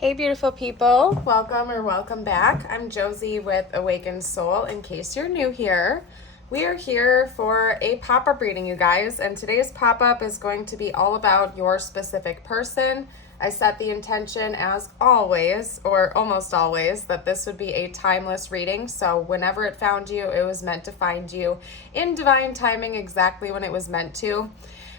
Hey beautiful people, welcome back. I'm Josie with Awakened Soul. In case you're new here, we are here for a pop-up reading, you guys, and today's pop-up is going to be all about your specific person. I set the intention as always, or almost always, that this would be a timeless reading, so whenever it found you, it was meant to find you in divine timing exactly when it was meant to.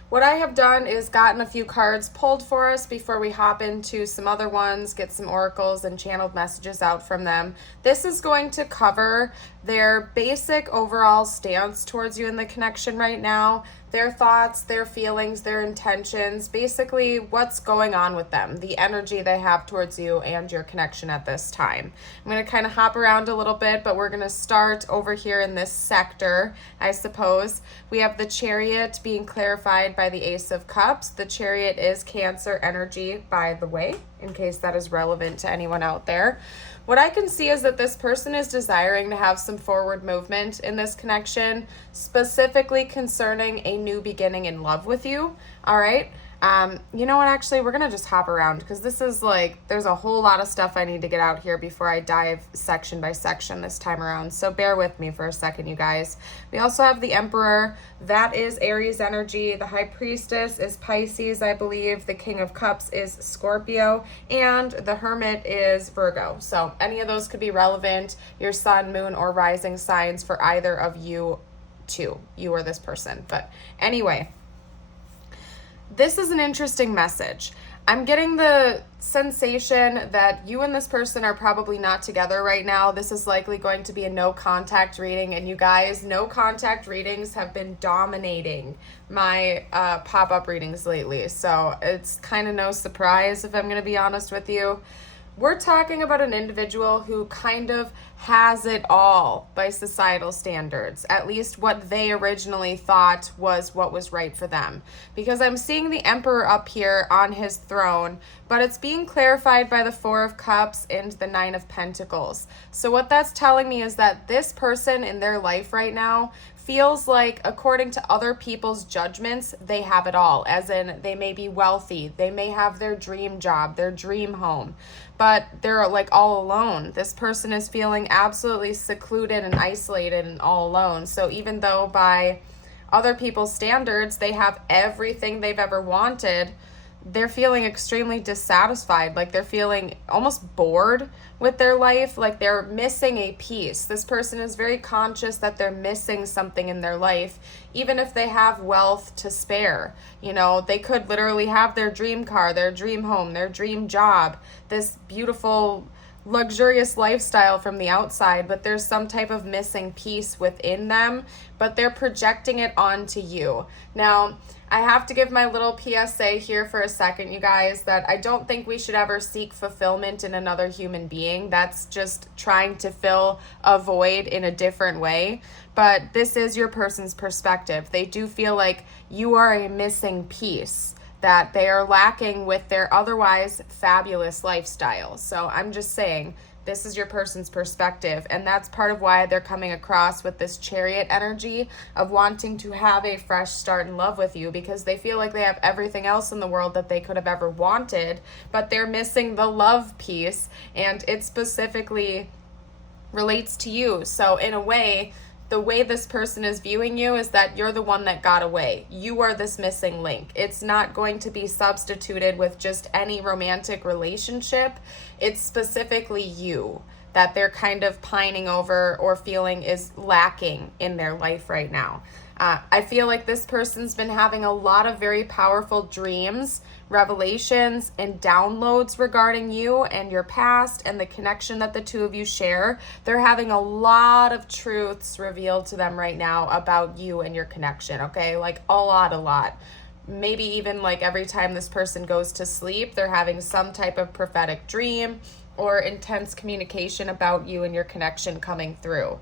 What I have done is gotten a few cards pulled for us before we hop into some other ones, get some oracles and channeled messages out from them. This is going to cover their basic overall stance towards you in the connection right now, their thoughts, their feelings, their intentions, basically what's going on with them, the energy they have towards you and your connection at this time. I'm going to kind of hop around a little bit, but we're going to start over here in this sector, I suppose. We have the Chariot being clarified by the Ace of Cups. The Chariot is Cancer energy, by the way, in case that is relevant to anyone out there. What I can see is that this person is desiring to have some forward movement in this connection, specifically concerning a new beginning in love with you. All right. You know what, actually, we're going to just hop around because this is like, there's a whole lot of stuff I need to get out here before I dive section by section this time around. So bear with me for a second, you guys. We also have the Emperor. That is Aries energy. The High Priestess is Pisces, I believe. The King of Cups is Scorpio. And the Hermit is Virgo. So any of those could be relevant. Your sun, moon, or rising signs for either of you two. You or this person. But anyway, this is an interesting message. I'm getting the sensation that you and this person are probably not together right now. This is likely going to be a no contact reading. And you guys, no contact readings have been dominating my pop-up readings lately. So it's kind of no surprise if I'm going to be honest with you. We're talking about an individual who kind of has it all by societal standards, at least what they originally thought was what was right for them. Because I'm seeing the Emperor up here on his throne, but it's being clarified by the Four of Cups and the Nine of Pentacles. So what that's telling me is that this person in their life right now feels like, according to other people's judgments, they have it all, as in they may be wealthy, they may have their dream job, their dream home, but they're like all alone. This person is feeling absolutely secluded and isolated and all alone. So even though by other people's standards they have everything they've ever wanted, they're feeling extremely dissatisfied, like they're feeling almost bored with their life, like they're missing a piece. This person is very conscious that they're missing something in their life, even if they have wealth to spare. You know, they could literally have their dream car, their dream home, their dream job, this beautiful luxurious lifestyle from the outside, but there's some type of missing piece within them, but they're projecting it onto you. Now, I have to give my little PSA here for a second, you guys, that I don't think we should ever seek fulfillment in another human being. That's just trying to fill a void in a different way. But this is your person's perspective. They do feel like you are a missing piece that they are lacking with their otherwise fabulous lifestyle. So I'm just saying, this is your person's perspective, and that's part of why they're coming across with this Chariot energy of wanting to have a fresh start in love with you, because they feel like they have everything else in the world that they could have ever wanted, but they're missing the love piece, and it specifically relates to you. So in a way, the way this person is viewing you is that you're the one that got away. You are this missing link. It's not going to be substituted with just any romantic relationship. It's specifically you that they're kind of pining over or feeling is lacking in their life right now. I feel like this person's been having a lot of very powerful dreams, revelations, and downloads regarding you and your past and the connection that the two of you share. They're having a lot of truths revealed to them right now about you and your connection, okay? Like a lot. Maybe even like every time this person goes to sleep, they're having some type of prophetic dream or intense communication about you and your connection coming through.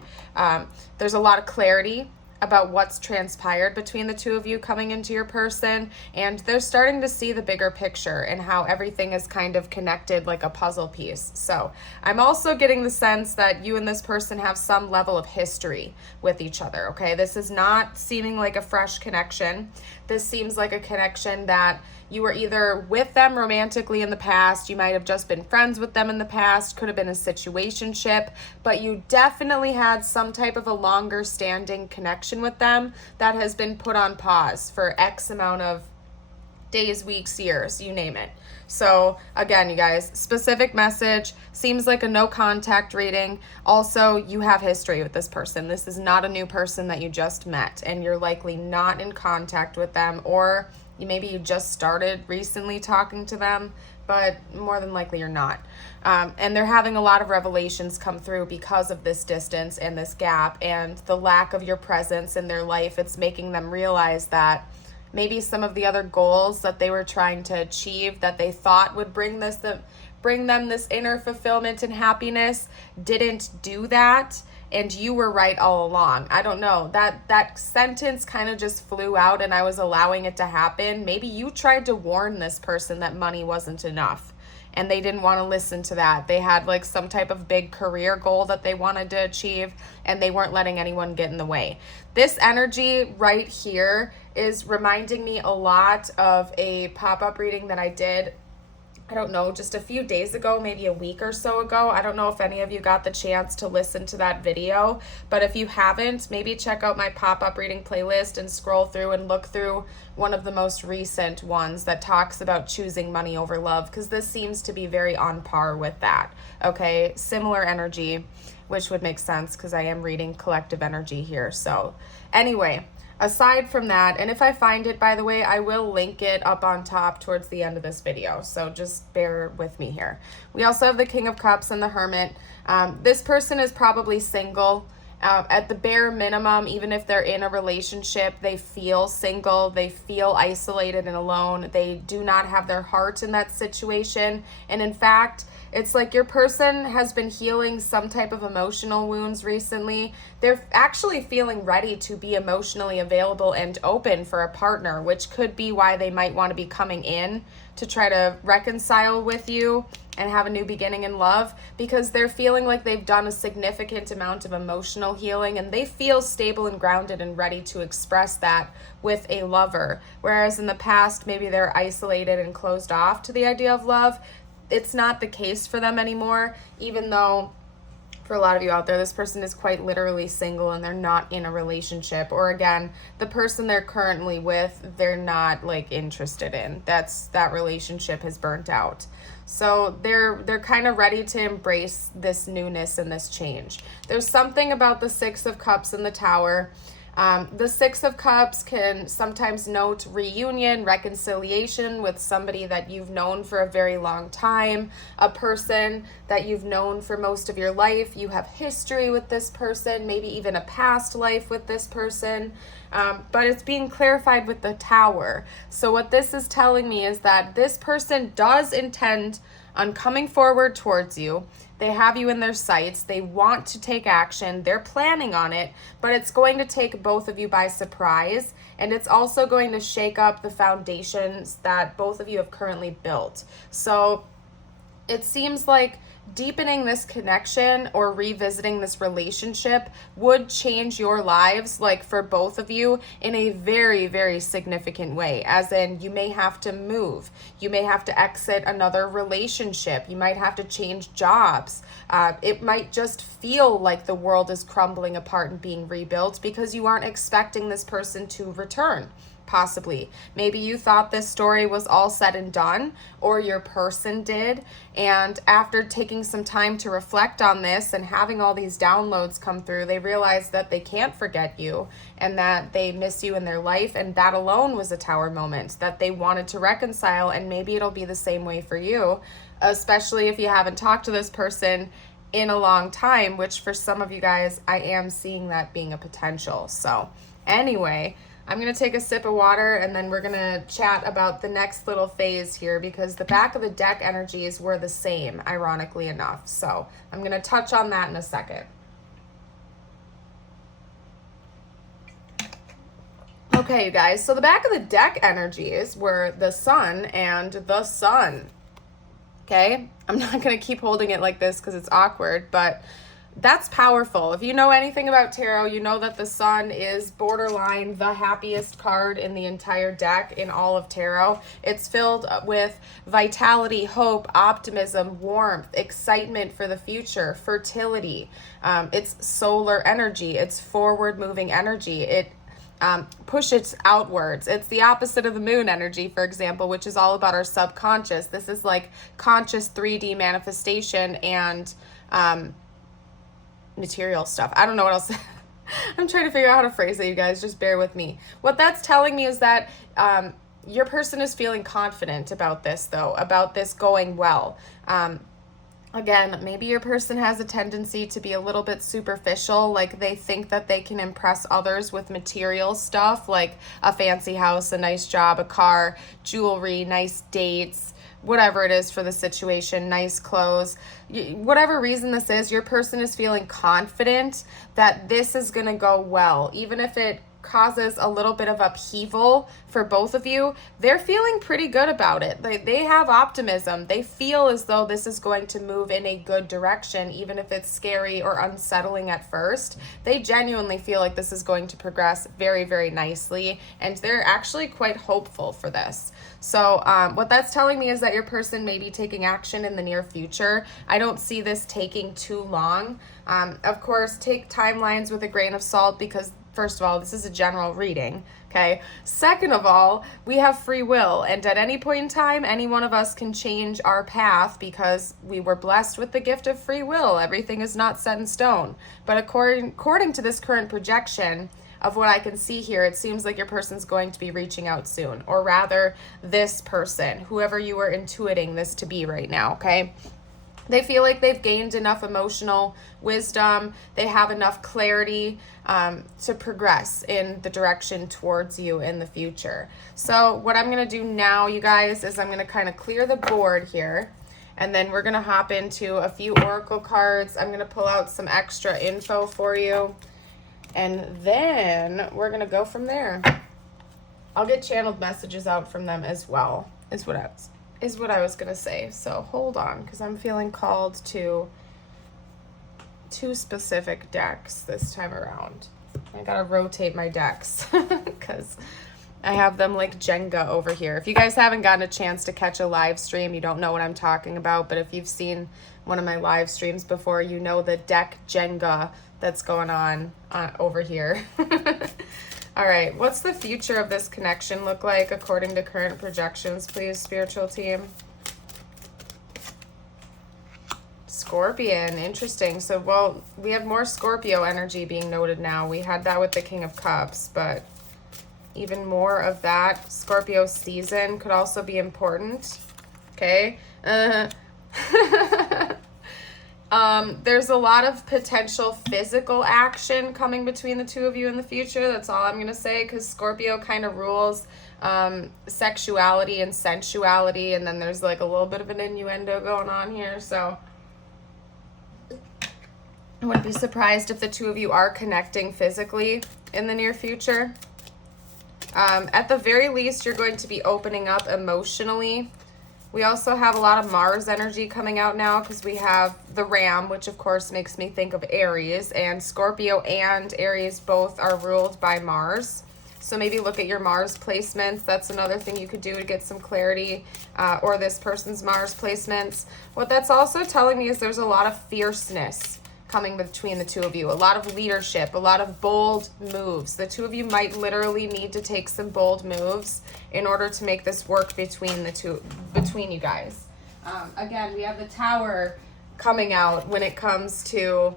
There's a lot of clarity about what's transpired between the two of you coming into your person, and they're starting to see the bigger picture and how everything is kind of connected like a puzzle piece. So I'm also getting the sense that you and this person have some level of history with each other, okay? This is not seeming like a fresh connection. This seems like a connection that you were either with them romantically in the past, you might have just been friends with them in the past, could have been a situationship, but you definitely had some type of a longer standing connection with them that has been put on pause for X amount of days, weeks, years, you name it. So again, you guys, specific message, seems like a no contact reading. Also, you have history with this person. This is not a new person that you just met, and you're likely not in contact with them, or maybe you just started recently talking to them, but more than likely you're not. And they're having a lot of revelations come through because of this distance and this gap and the lack of your presence in their life. It's making them realize that maybe some of the other goals that they were trying to achieve that they thought would bring them this inner fulfillment and happiness didn't do that, and you were right all along. I don't know. That sentence kind of just flew out and I was allowing it to happen. Maybe you tried to warn this person that money wasn't enough and they didn't want to listen to that. They had like some type of big career goal that they wanted to achieve and they weren't letting anyone get in the way. This energy right here is reminding me a lot of a pop-up reading that I did, I don't know, just a few days ago, maybe a week or so ago. I don't know if any of you got the chance to listen to that video, but if you haven't, maybe check out my pop-up reading playlist and scroll through and look through one of the most recent ones that talks about choosing money over love, because this seems to be very on par with that, okay? Similar energy, which would make sense because I am reading collective energy here. So anyway, aside from that, and if I find it, by the way, I will link it up on top towards the end of this video, so just bear with me here. We also have the King of Cups and the Hermit. This person is probably single. At the bare minimum, even if they're in a relationship, they feel single, they feel isolated and alone. They do not have their heart in that situation. And in fact, it's like your person has been healing some type of emotional wounds recently. They're actually feeling ready to be emotionally available and open for a partner, which could be why they might want to be coming in to try to reconcile with you and have a new beginning in love, because they're feeling like they've done a significant amount of emotional healing and they feel stable and grounded and ready to express that with a lover. Whereas in the past, maybe they're isolated and closed off to the idea of love. It's not the case for them anymore, even though for a lot of you out there, this person is quite literally single and they're not in a relationship. Or again, the person they're currently with, they're not like interested in. That relationship has burnt out. So they're kind of ready to embrace this newness and this change. There's something about the Six of Cups in the Tower. The Six of Cups can sometimes note reunion, reconciliation with somebody that you've known for a very long time, a person that you've known for most of your life. You have history with this person, maybe even a past life with this person, but it's being clarified with the Tower. So what this is telling me is that this person does intend on coming forward towards you. They have you in their sights. They want to take action. They're planning on it, but it's going to take both of you by surprise. And it's also going to shake up the foundations that both of you have currently built. So it seems like deepening this connection or revisiting this relationship would change your lives, like for both of you, in a very, very significant way. As in, you may have to move. You may have to exit another relationship. You might have to change jobs. It might just feel like the world is crumbling apart and being rebuilt because you aren't expecting this person to return. Possibly. Maybe you thought this story was all said and done, or your person did, and after taking some time to reflect on this and having all these downloads come through, they realized that they can't forget you and that they miss you in their life, and that alone was a Tower moment that they wanted to reconcile. And maybe it'll be the same way for you, especially if you haven't talked to this person in a long time, which for some of you guys, I am seeing that being a potential. So anyway, I'm going to take a sip of water and then we're going to chat about the next little phase here, because the back of the deck energies were the same, ironically enough. So I'm going to touch on that in a second. Okay, you guys, so the back of the deck energies were the sun and the sun. Okay, I'm not going to keep holding it like this because it's awkward, but that's powerful. If you know anything about tarot, you know that the sun is borderline the happiest card in the entire deck in all of tarot. It's filled with vitality, hope, optimism, warmth, excitement for the future, fertility. It's solar energy. It's forward moving energy. It pushes outwards. It's the opposite of the moon energy, for example, which is all about our subconscious. This is like conscious 3D manifestation and material stuff. I don't know what else. I'm trying to figure out how to phrase it, you guys. Just bear with me. What that's telling me is that your person is feeling confident about this, though, about this going well. Again, maybe your person has a tendency to be a little bit superficial, like they think that they can impress others with material stuff, like a fancy house, a nice job, a car, jewelry, nice dates, whatever it is for the situation, nice clothes. Whatever reason this is, your person is feeling confident that this is going to go well, even if it causes a little bit of upheaval for both of you. They're feeling pretty good about it. They have optimism. They feel as though this is going to move in a good direction, even if it's scary or unsettling at first. They genuinely feel like this is going to progress very, very nicely, and they're actually quite hopeful for this. So what that's telling me is that your person may be taking action in the near future. I don't see this taking too long. Of course, take timelines with a grain of salt, because first of all, this is a general reading, okay? Second of all, we have free will, and at any point in time, any one of us can change our path because we were blessed with the gift of free will. Everything is not set in stone. But according to this current projection of what I can see here, it seems like your person's going to be reaching out soon, or rather, this person, whoever you are intuiting this to be right now, okay? They feel like they've gained enough emotional wisdom. They have enough clarity to progress in the direction towards you in the future. So what I'm going to do now, you guys, is I'm going to kind of clear the board here. And then we're going to hop into a few oracle cards. I'm going to pull out some extra info for you. And then we're going to go from there. I'll get channeled messages out from them as well, is what I was going to say. So hold on, because I'm feeling called to 2 specific decks this time around. I got to rotate my decks because I have them like Jenga over here. If you guys haven't gotten a chance to catch a live stream, you don't know what I'm talking about. But if you've seen one of my live streams before, you know the deck Jenga that's going on over here. All right, what's the future of this connection look like according to current projections, please, spiritual team? Scorpion, interesting. So, well, we have more Scorpio energy being noted now. We had that with the King of Cups, but even more of that. Scorpio season could also be important, okay? There's a lot of potential physical action coming between the two of you in the future. That's all I'm going to say, because Scorpio kind of rules sexuality and sensuality, and then there's like a little bit of an innuendo going on here. So I wouldn't be surprised if the two of you are connecting physically in the near future. At the very least, you're going to be opening up emotionally. We also have a lot of Mars energy coming out now because we have the Ram, which of course makes me think of Aries, and Scorpio and Aries both are ruled by Mars. So maybe look at your Mars placements. That's another thing you could do to get some clarity, or this person's Mars placements. What that's also telling me is there's a lot of fierceness coming between the two of you, a lot of leadership, a lot of bold moves. The two of you might literally need to take some bold moves in order to make this work between you guys. Again, we have the Tower coming out when it comes to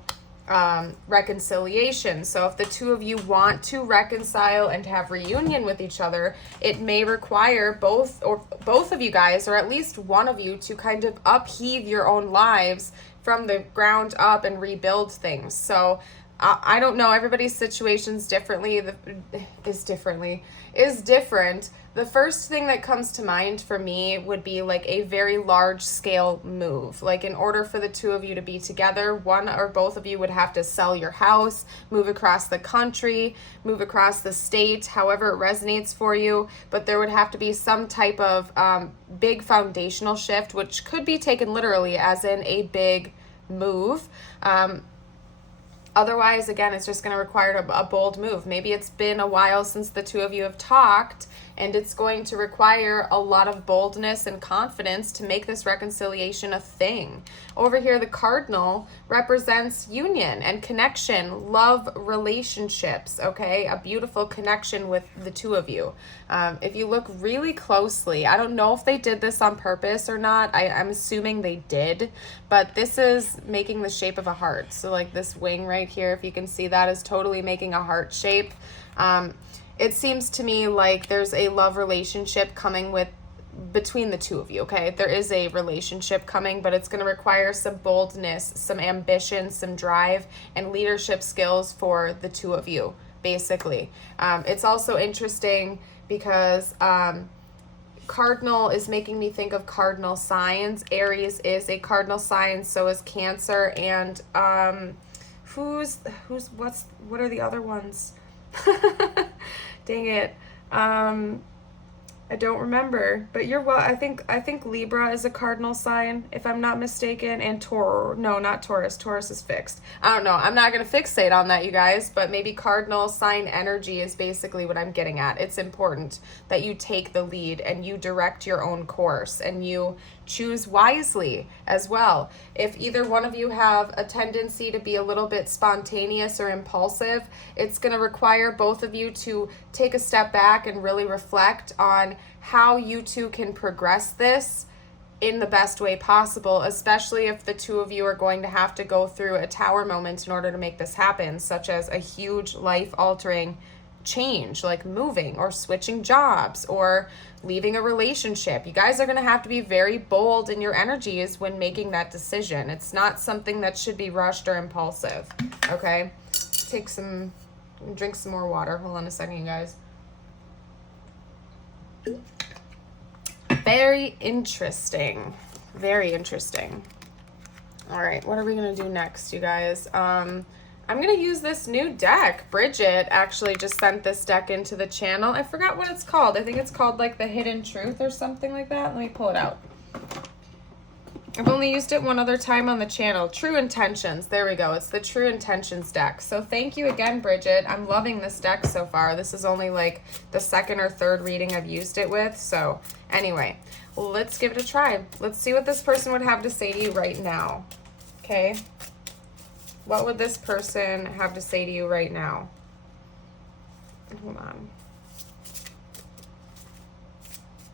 reconciliation. So if the two of you want to reconcile and have reunion with each other, it may require both of you guys, or at least one of you, to kind of upheave your own lives from the ground up and rebuild things. So I don't know, everybody's situation's is different. The first thing that comes to mind for me would be like a very large scale move. Like in order for the two of you to be together, one or both of you would have to sell your house, move across the country, move across the state, however it resonates for you. But there would have to be some type of big foundational shift, which could be taken literally as in a big move. Otherwise, again, it's just going to require a bold move. Maybe it's been a while since the two of you have talked, and it's going to require a lot of boldness and confidence to make this reconciliation a thing. Over here, the cardinal represents union and connection, love, relationships, okay? A beautiful connection with the two of you. If you look really closely, I don't know if they did this on purpose or not. I'm assuming they did, but this is making the shape of a heart. So like this wing right here, if you can see that, is totally making a heart shape. It seems to me like there's a love relationship coming between the two of you, okay? There is a relationship coming, but it's going to require some boldness, some ambition, some drive, and leadership skills for the two of you, basically. It's also interesting because cardinal is making me think of cardinal signs. Aries is a cardinal sign, so is Cancer, and what are the other ones? Dang it. I don't remember, but I think Libra is a cardinal sign, if I'm not mistaken, and not Taurus. Taurus is fixed. I don't know. I'm not going to fixate on that, you guys, but maybe cardinal sign energy is basically what I'm getting at. It's important that you take the lead and you direct your own course and you choose wisely as well. If either one of you have a tendency to be a little bit spontaneous or impulsive, it's going to require both of you to take a step back and really reflect on how you two can progress this in the best way possible, especially if the two of you are going to have to go through a tower moment in order to make this happen, such as a huge life-altering change, like moving or switching jobs or leaving a relationship. You guys are going to have to be very bold in your energies when making that decision. It's not something that should be rushed or impulsive, okay? Drink some more water. Hold on a second, you guys. Very interesting. Very interesting. All right, what are we going to do next, you guys? I'm going to use this new deck. Bridget actually just sent this deck into the channel. I forgot what it's called. I think it's called like the Hidden Truth or something like that. Let me pull it out. I've only used it one other time on the channel. True Intentions. There we go. It's the True Intentions deck. So thank you again, Bridget. I'm loving this deck so far. This is only like the second or third reading I've used it with. So anyway, let's give it a try. Let's see what this person would have to say to you right now. Okay? What would this person have to say to you right now? Hold on.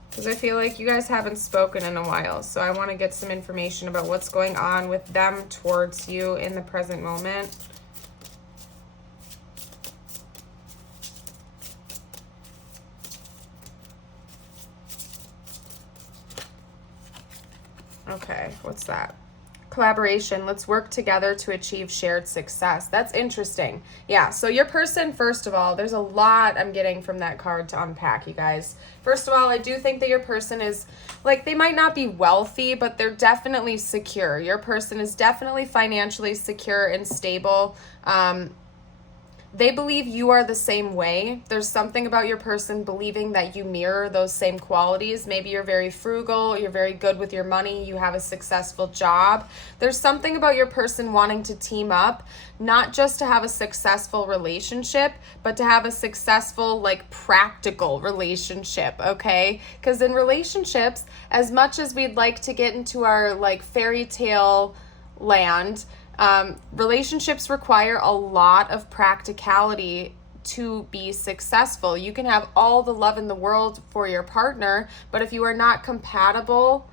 Because I feel like you guys haven't spoken in a while, so I want to get some information about what's going on with them towards you in the present moment. Okay, what's that? Collaboration. Let's work together to achieve shared success. That's interesting. Yeah, so your person, first of all, there's a lot I'm getting from that card to unpack, you guys. First of all, I do think that your person is, like, they might not be wealthy, but they're definitely secure. Your person is definitely financially secure and stable. They believe you are the same way. There's something about your person believing that you mirror those same qualities. Maybe you're very frugal, you're very good with your money, you have a successful job. There's something about your person wanting to team up, not just to have a successful relationship, but to have a successful, like, practical relationship, okay? Because in relationships, as much as we'd like to get into our, like, fairy tale land, relationships require a lot of practicality to be successful. You can have all the love in the world for your partner, but if you are not compatible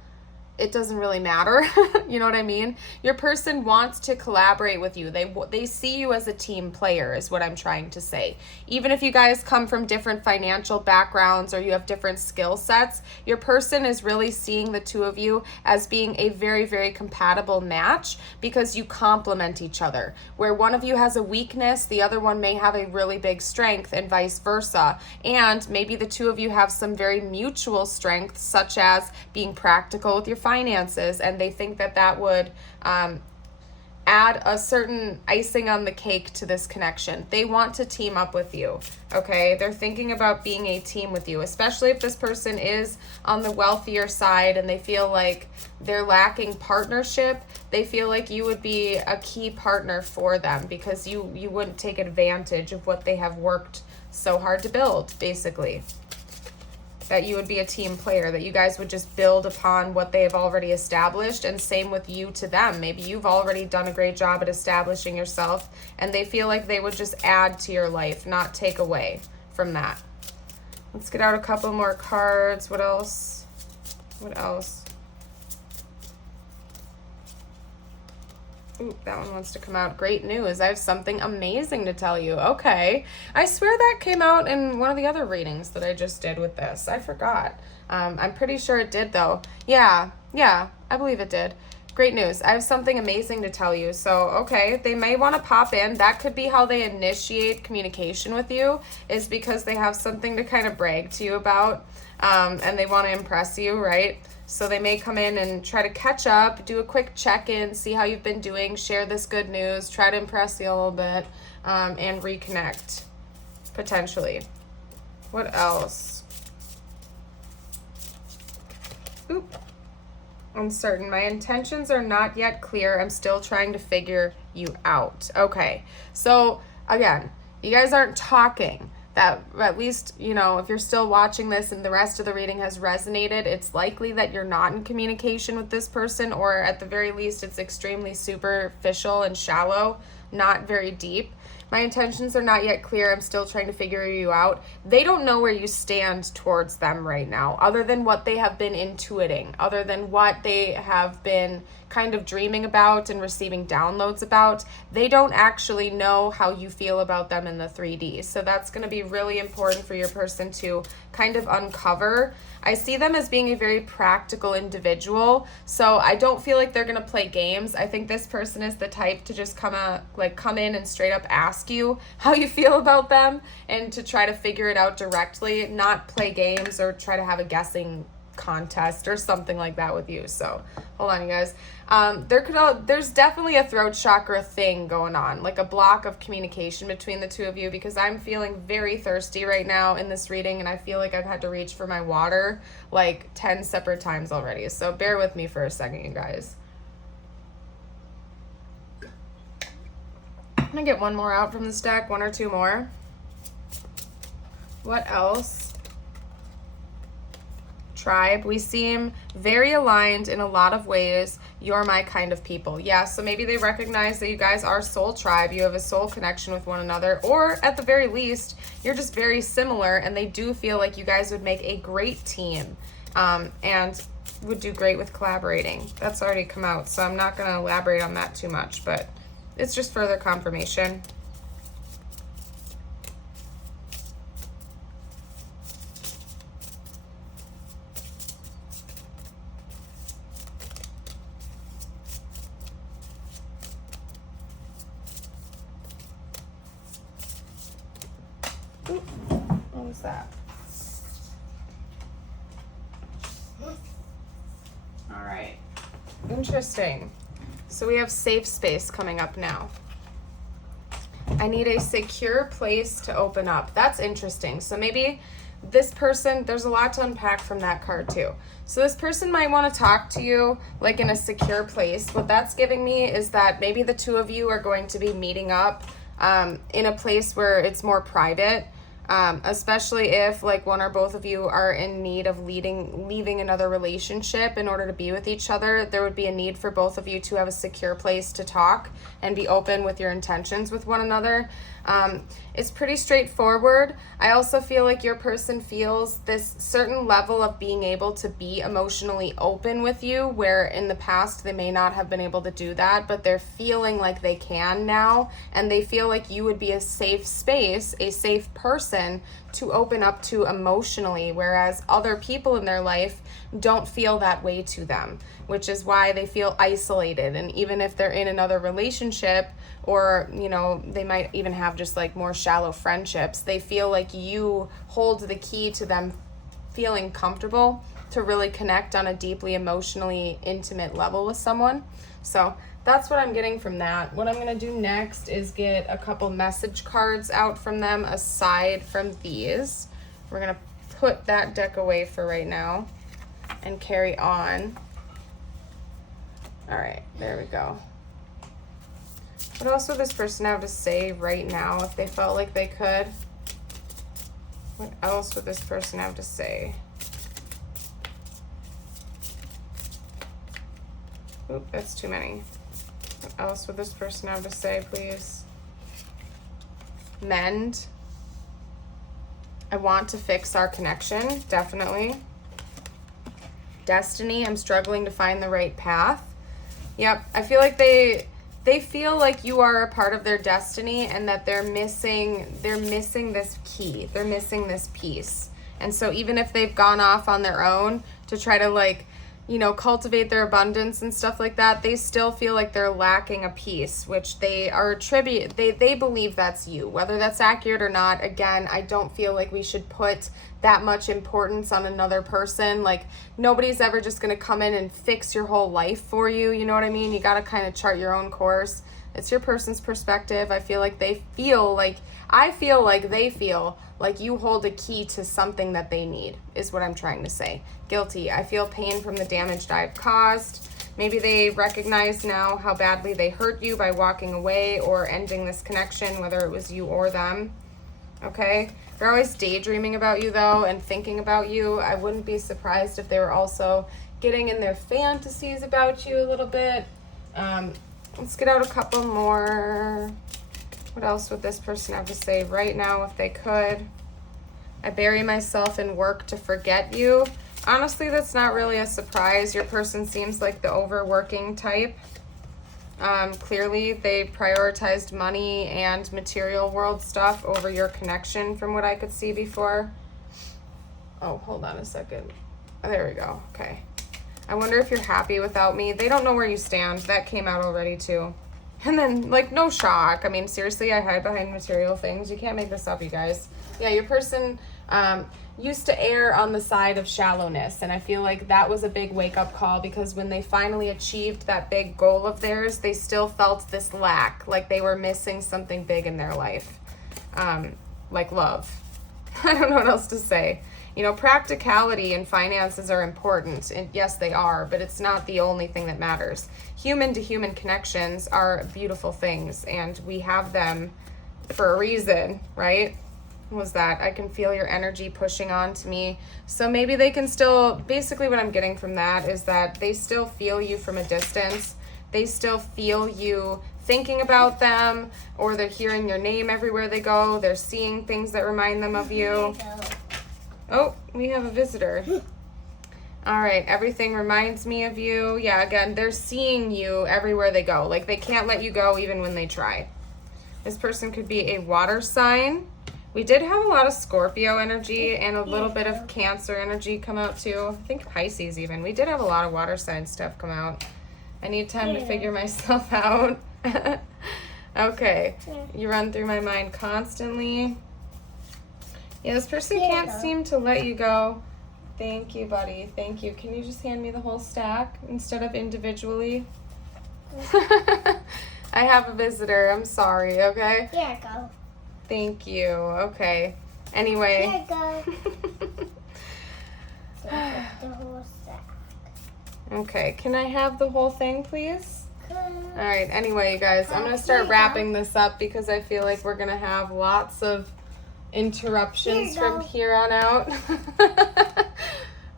it doesn't really matter. You know what I mean? Your person wants to collaborate with you. They see you as a team player is what I'm trying to say. Even if you guys come from different financial backgrounds or you have different skill sets, your person is really seeing the two of you as being a very, very compatible match because you complement each other. Where one of you has a weakness, the other one may have a really big strength and vice versa. And maybe the two of you have some very mutual strengths, such as being practical with your finances, and they think that that would add a certain icing on the cake to this connection. They want to team up with you, okay? They're thinking about being a team with you, especially if this person is on the wealthier side and they feel like they're lacking partnership. They feel like you would be a key partner for them because you wouldn't take advantage of what they have worked so hard to build, basically. That you would be a team player, that you guys would just build upon what they have already established, and same with you to them. Maybe you've already done a great job at establishing yourself, and they feel like they would just add to your life, not take away from that. Let's get out a couple more cards. What else? What else? Ooh, that one wants to come out. Great news. I have something amazing to tell you. Okay. I swear that came out in one of the other readings that I just did with this. I forgot. I'm pretty sure it did, though. Yeah, I believe it did. Great news. I have something amazing to tell you. So, okay, they may want to pop in. That could be how they initiate communication with you, is because they have something to kind of brag to you about, and they want to impress you, right? So they may come in and try to catch up, do a quick check-in, see how you've been doing, share this good news, try to impress you a little bit, and reconnect, potentially. What else? Oop. Uncertain. My intentions are not yet clear. I'm still trying to figure you out. Okay. So, again, you guys aren't talking. That, at least, you know, if you're still watching this and the rest of the reading has resonated, it's likely that you're not in communication with this person, or at the very least, it's extremely superficial and shallow, not very deep. My intentions are not yet clear. I'm still trying to figure you out. They don't know where you stand towards them right now, other than what they have been intuiting, other than what they have been kind of dreaming about and receiving downloads about. They don't actually know how you feel about them in the 3D. So that's going to be really important for your person to kind of uncover. I see them as being a very practical individual, so I don't feel like they're going to play games. I think this person is the type to just come in and straight up ask you how you feel about them and to try to figure it out directly, not play games or try to have a guessing contest or something like that with you. So hold on, you guys. There's definitely a throat chakra thing going on, like a block of communication between the two of you, because I'm feeling very thirsty right now in this reading, and I feel like I've had to reach for my water like 10 separate times already. So bear with me for a second, you guys. I'm gonna get one more out from this deck, one or two more. What else? Tribe. We seem very aligned in a lot of ways. You're my kind of people. Yeah, so maybe they recognize that you guys are soul tribe. You have a soul connection with one another, or at the very least, you're just very similar, and they do feel like you guys would make a great team, and would do great with collaborating. That's already come out, so I'm not going to elaborate on that too much, but it's just further confirmation. What was that? All right. Interesting. So we have safe space coming up now. I need a secure place to open up. That's interesting. So maybe this person, there's a lot to unpack from that card too. So this person might want to talk to you like in a secure place. What that's giving me is that maybe the two of you are going to be meeting up in a place where it's more private. Especially if like one or both of you are in need of leaving another relationship in order to be with each other. There would be a need for both of you to have a secure place to talk and be open with your intentions with one another. It's pretty straightforward. I also feel like your person feels this certain level of being able to be emotionally open with you, where in the past they may not have been able to do that, but they're feeling like they can now, and they feel like you would be a safe space, a safe person to open up to emotionally, whereas other people in their life don't feel that way to them, which is why they feel isolated. And even if they're in another relationship, or, you know, they might even have just like more shallow friendships, they feel like you hold the key to them feeling comfortable to really connect on a deeply emotionally intimate level with someone. So that's what I'm getting from that. What I'm going to do next is get a couple message cards out from them aside from these. We're going to put that deck away for right now and carry on. All right, there we go. What else would this person have to say right now if they felt like they could? What else would this person have to say? Oop, that's too many. What else would this person have to say, please? Mend. I want to fix our connection, definitely. Destiny, I'm struggling to find the right path. Yep, I feel like they feel like you are a part of their destiny, and that they're missing this key. They're missing this piece. And so even if they've gone off on their own to try to, like, you know, cultivate their abundance and stuff like that, they still feel like they're lacking a piece, which they are they believe that's you. Whether that's accurate or not, again, I don't feel like we should put that much importance on another person. Like, nobody's ever just going to come in and fix your whole life for you. You know what I mean? You got to kind of chart your own course. It's your person's perspective. I feel like they feel like you hold a key to something that they need, is what I'm trying to say. Guilty. I feel pain from the damage I've caused. Maybe they recognize now how badly they hurt you by walking away or ending this connection, whether it was you or them. Okay? They're always daydreaming about you, though, and thinking about you. I wouldn't be surprised if they were also getting in their fantasies about you a little bit. Let's get out a couple more. What else would this person have to say right now if they could? I bury myself in work to forget you. Honestly, that's not really a surprise. Your person seems like the overworking type. Clearly, they prioritized money and material world stuff over your connection from what I could see before. Oh, hold on a second. Oh, there we go. Okay. I wonder if you're happy without me. They don't know where you stand. That came out already, too. And then, like, no shock. I mean, seriously, I hide behind material things. You can't make this up, you guys. Yeah, your person used to err on the side of shallowness, and I feel like that was a big wake-up call, because when they finally achieved that big goal of theirs, they still felt this lack, like they were missing something big in their life, like love. I don't know what else to say. You know, practicality and finances are important, and yes, they are, but it's not the only thing that matters. Human-to-human connections are beautiful things, and we have them for a reason, right? What was that? I can feel your energy pushing on to me. So maybe they can still, basically what I'm getting from that is that they still feel you from a distance. They still feel you thinking about them, or they're hearing your name everywhere they go. They're seeing things that remind them of you. Oh, we have a visitor. All right, everything reminds me of you. Yeah, again, they're seeing you everywhere they go. Like, they can't let you go even when they try. This person could be a water sign. We did have a lot of Scorpio energy and a little bit of Cancer energy come out too. I think Pisces even. We did have a lot of water sign stuff come out. I need time to figure myself out. Okay, you run through my mind constantly. Yeah, this person can't seem to let you go. Thank you, buddy. Thank you. Can you just hand me the whole stack instead of individually? I have a visitor. I'm sorry, okay? Here, go. Thank you. Okay. Anyway. Here, go. So the whole stack. Okay. Can I have the whole thing, please? All right. Anyway, you guys, I'm going to start wrapping this up because I feel like we're going to have lots of interruptions from here on out.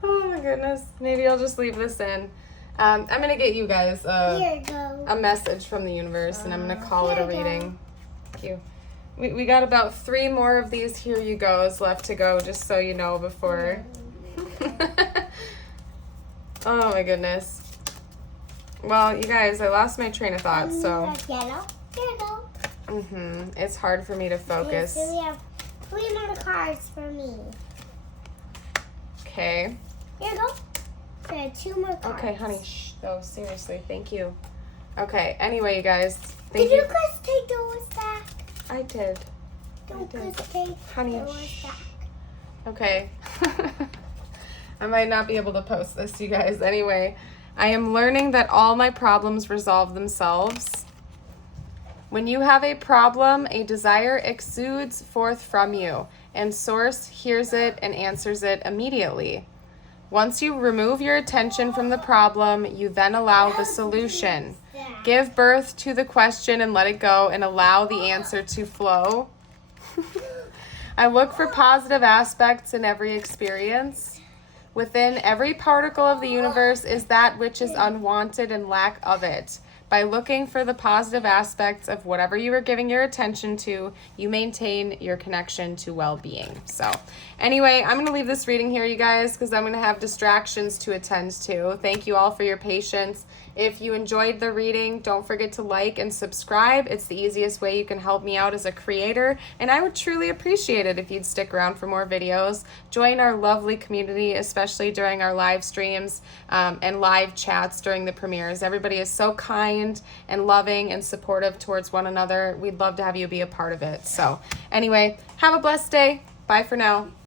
Oh my goodness. Maybe I'll just leave this in. I'm going to get you guys a message from the universe, and I'm going to call it a reading. Thank you. We got about 3 more of these here you goes left to go, just so you know before. Oh my goodness. Well, you guys, I lost my train of thought, so. Yellow. It's hard for me to focus. Okay, so we have 3 more cards for me. Okay. Here you go. There are 2 more cards. Okay, honey. Shh. Oh, seriously, thank you. Okay, anyway, you guys. Did you guys take those back? I did. Don't guys take Honey, those back. Okay. I might not be able to post this, you guys. Anyway, I am learning that all my problems resolve themselves. When you have a problem, a desire exudes forth from you, and Source hears it and answers it immediately. Once you remove your attention from the problem, you then allow the solution. Give birth to the question and let it go, and allow the answer to flow. I look for positive aspects in every experience. Within every particle of the universe is that which is unwanted and lack of it. By looking for the positive aspects of whatever you are giving your attention to, you maintain your connection to well-being. So anyway, I'm going to leave this reading here, you guys, because I'm going to have distractions to attend to. Thank you all for your patience. If you enjoyed the reading, don't forget to like and subscribe. It's the easiest way you can help me out as a creator, and I would truly appreciate it if you'd stick around for more videos. Join our lovely community, especially during our live streams and live chats during the premieres. Everybody is so kind and loving and supportive towards one another. We'd love to have you be a part of it. So anyway, have a blessed day. Bye for now.